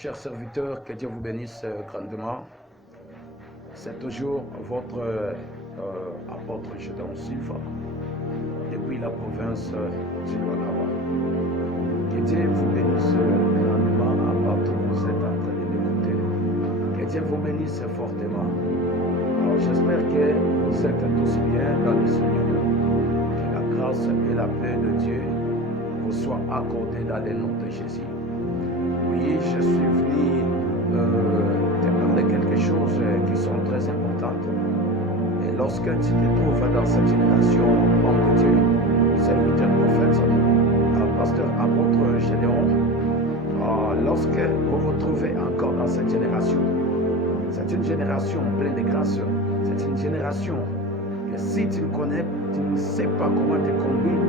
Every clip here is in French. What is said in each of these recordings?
chers serviteurs, que Dieu vous bénisse grandement. C'est toujours votre apôtre Gédéon Silva, depuis la province du Lualaba. Que Dieu vous bénisse grandement à part que vous êtes en train de m'écouter. Que Dieu vous bénisse fortement. Alors j'espère que vous êtes tous bien dans le Seigneur. Que la grâce et la paix de Dieu vous soient accordées dans le nom de Jésus. Oui, je suis venu te parler quelque chose qui sont très importantes. Et lorsque tu te trouves dans cette génération, homme de Dieu, serviteur prophète, pasteur apôtre Gédéon, lorsque vous vous trouvez encore dans cette génération, c'est une génération pleine de grâce. C'est une génération que si tu ne connais, tu ne sais pas comment te conduire,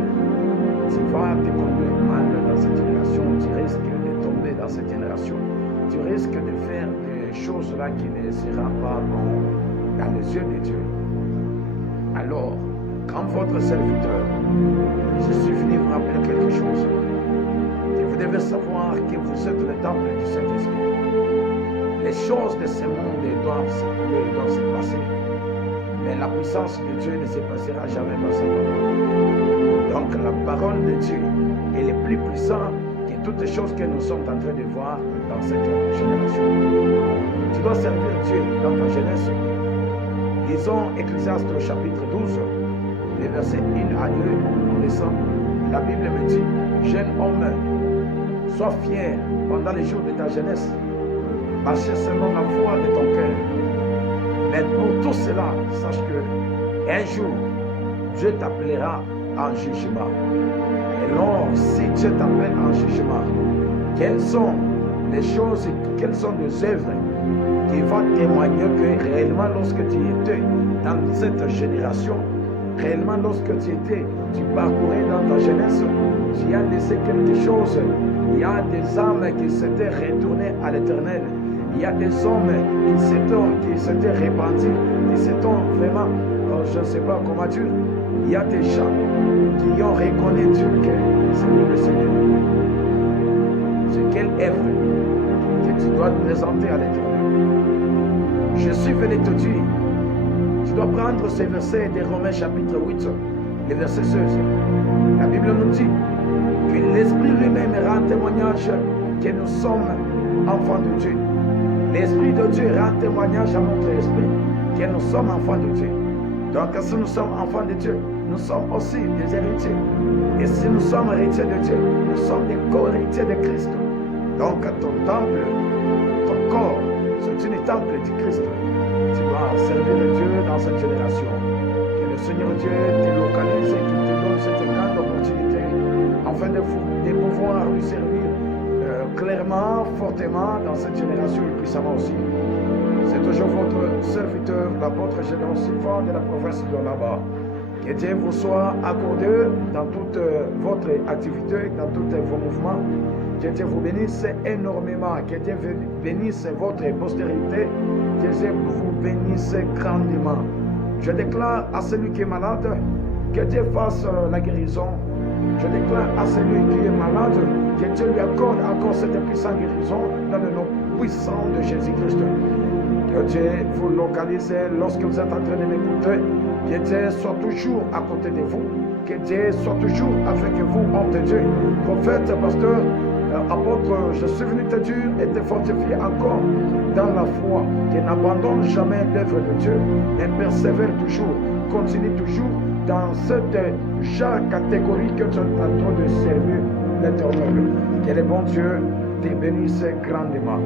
tu vas te conduire mal dans cette génération, tu risques de tomber dans cette génération, tu risques de faire des choses là qui ne seront pas bonnes dans les yeux de Dieu. Alors, quand votre serviteur, je suis venu vous rappeler quelque chose, que vous devez savoir que vous êtes le temple du Saint-Esprit. Les choses de ce monde doivent s'écouler, doivent se passer. Mais la puissance de Dieu ne se passera jamais dans sa parole. Donc la parole de Dieu est le plus puissant que toutes les choses que nous sommes en train de voir dans cette génération. Tu dois servir Dieu dans ta jeunesse. Lisons Ecclésiaste au chapitre 12, les versets 1 à 2, on descend. La Bible me dit, jeune homme, sois fier pendant les jours de ta jeunesse. Marchez selon la foi de ton cœur. Mais pour tout cela, sache que un jour, Dieu t'appellera en jugement. Et alors, si Dieu t'appelle en jugement, quelles sont les choses, quelles sont les œuvres qui vont témoigner que réellement lorsque tu étais dans cette génération, réellement lorsque tu parcourais dans ta jeunesse, tu as laissé quelque chose. Il y a des âmes qui s'étaient retournées à l'Éternel. Il y a des hommes qui s'étaient répandus, qui s'étaient vraiment, je ne sais pas comment dire, il y a des gens qui ont reconnu Dieu que c'est lui le Seigneur. C'est quelle œuvre que tu dois te présenter à l'Éternel. Je suis venu te dire, tu dois prendre ces versets de Romains chapitre 8, les versets 16. La Bible nous dit que l'Esprit lui-même rend témoignage que nous sommes enfants de Dieu. L'Esprit de Dieu rend témoignage à notre esprit que nous sommes enfants de Dieu. Donc si nous sommes enfants de Dieu, nous sommes aussi des héritiers. Et si nous sommes héritiers de Dieu, nous sommes des co-héritiers de Christ. Donc ton temple, ton corps, c'est une temple du Christ. Tu dois servir Dieu dans cette génération. Que le Seigneur Dieu te localise et qu'il te donne cette grande opportunité afin de pouvoir lui servir clairement, fortement dans cette génération et puissamment aussi. C'est toujours votre serviteur, l'apôtre Gédéon Silva de la province de Lualaba. Que Dieu vous soit accordé dans toute votre activité, dans tous vos mouvements. Que Dieu vous bénisse énormément. Que Dieu bénisse votre postérité. Que Dieu vous bénisse grandement. Je déclare à celui qui est malade que Dieu fasse la guérison. Je déclare à celui qui est malade que Dieu lui accorde encore cette puissante guérison dans le nom puissant de Jésus-Christ. Que Dieu vous localise lorsque vous êtes en train de m'écouter. Que Dieu soit toujours à côté de vous. Que Dieu soit toujours avec vous, homme de Dieu. Prophète, pasteur, apôtre, je suis venu te dire et te fortifier encore dans la foi. Que n'abandonne jamais l'œuvre de Dieu. Et persévère toujours. Continue toujours dans cette catégorie que tu es en train de servir l'Éternel. Que le bon Dieu te bénisse grandement.